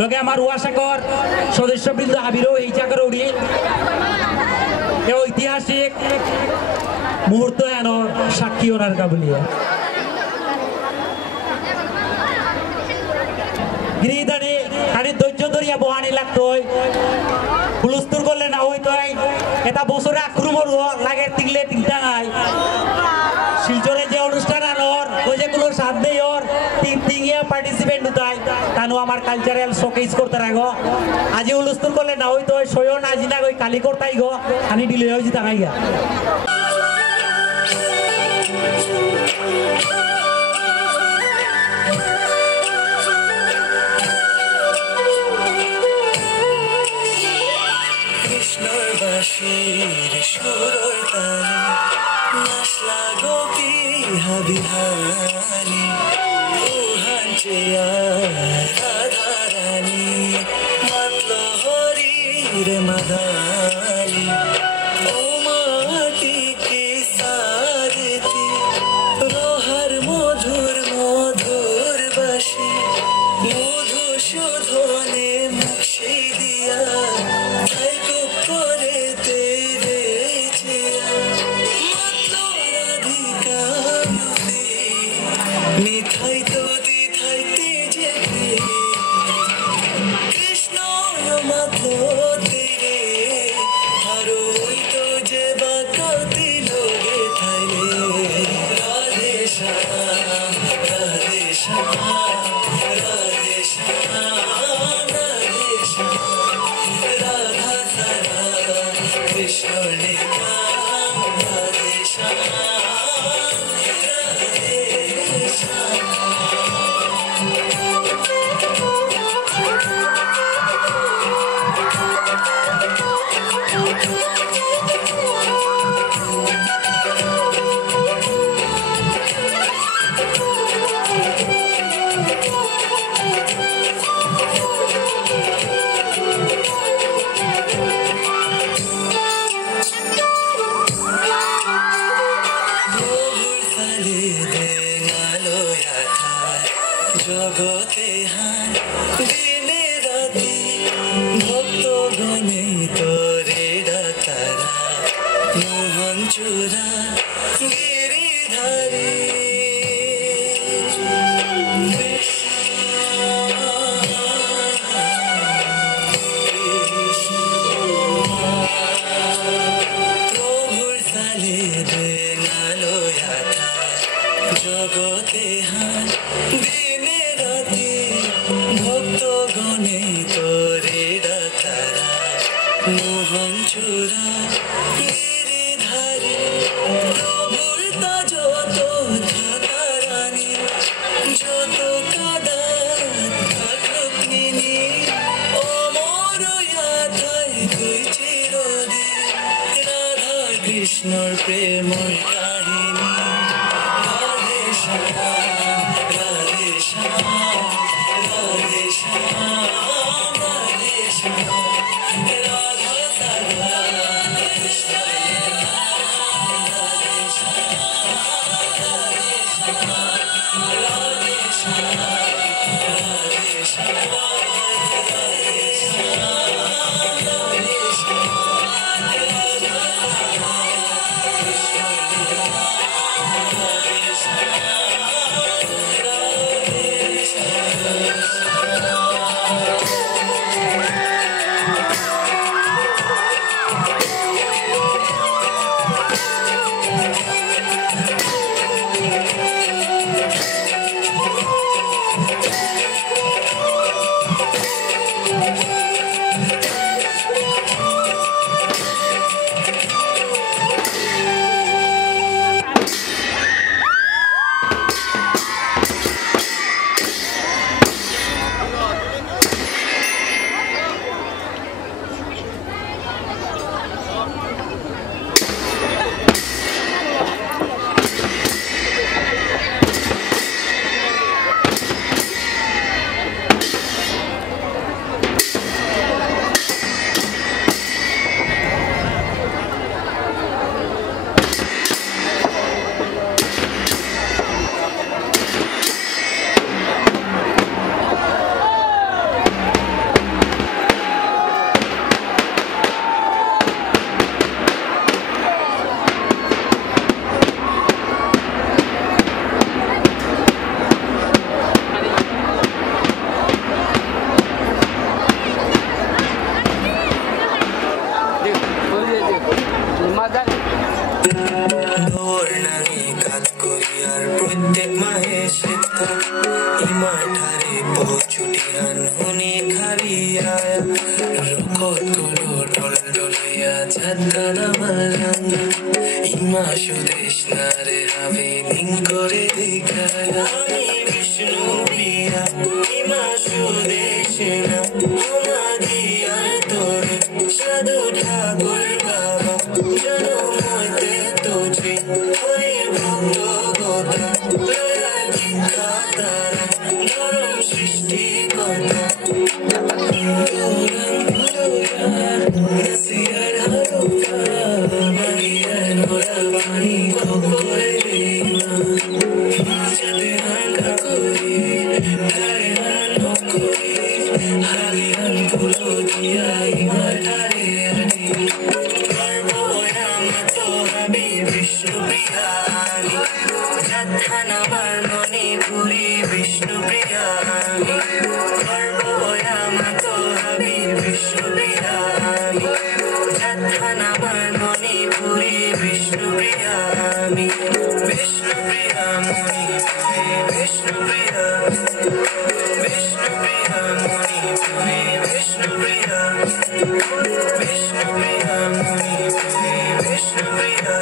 লগে আমার ওয়াসাকর সদস্যবৃন্দ হাবিরও এই চাকর উড়িয়ে এই ঐতিহাসিক মুহূর্ত এন সাক্ষী ওনার কাবুলিয়া গিরিদানি খানি ধৈর্য ধরিয়া বহানি লাগতো হুলস্থুল করলে না হইতো এটা বছরে আক্রমণ লাগে তিগলে তিনটা নাই শিলচরে যে অনুষ্ঠান আনোর ওই যে কোনো সাথ দেই ওর তিনটিয়া পার্টিসিপেন্ট উঠাই তানো আমার কালচারাল শোকেস করতে রাখো আজি হুলস্থুল করলে না হইতো সয়ন আজি না ওই কালি করতাই গো খানি ডিলে হয়েছি তাকাই গা বাঁশির সুরর তালে নাচলা গোপী হাবিহানি উহাঞ্চে রাধা রানী মাতল হরির মাদানি ও মাটি কি সারতি রোহার মধুর মধুর বাঁশি মধুসূদনে মুখে দিয়া মিঠাই তো দিঠাইতে যে কৃষ্ণ মাথো তেরে হারোই তো যে বাকতি লোগে থাইলে রাধে শ্যাম রাধে শ্যাম রাধে শ্যাম রাধে শ্যাম রাধা সারা কৃষ্ণ লেখা রাধে শ্যাম জগতে হান দিনে রাতি ভক্ত গণে তোরে ডাকারা মোহন চূড়া গিরিধারী প্রভুর সালে রে নালয়া জগতে হান ভক্ত গণে তোরে ডাকারা মোহন চূড়া গিরিধারী প্রভুর তা যত থাকা রানী যত কাদা থাকনি অমর থাই তুই চিরদিন রাধা কৃষ্ণর প্রেমর কাহিনী রাধে শ্যাম রাধে শ্যাম রাধে শ্যাম রাধে শ্যাম রাধা সারা কৃষ্ণ রাধে শ্যাম রাধে শ্যাম রাধে শ্যাম রাধে শ্যাম রাধে শ্যাম Radhe Jatana marana ima sudeshna re habe ning kore dikhaya Ami Vishnu priya ima sudeshna Oma diyar tore sadhu thakur baba janam hoite tujhe hoye bhakto gota loya jikha tara dharam srishti kota Nasiyar haruka Magiyar hora pani kokore reima Jate hanga kori Thare han nokori Hari han pulo diya Ima thare adi Garbo yamato habi Vishnu priya ami Jatthana barmoni puri Vishnu priya ami Garbo yamato habi Vishnu priya ami Jatthana barmoni puri Vishnu priya ami Vishnu priya muni puri Vishnu priya Vishnu priya muni puri Vishnu priya Vishnu priya muni puri Vishnu priya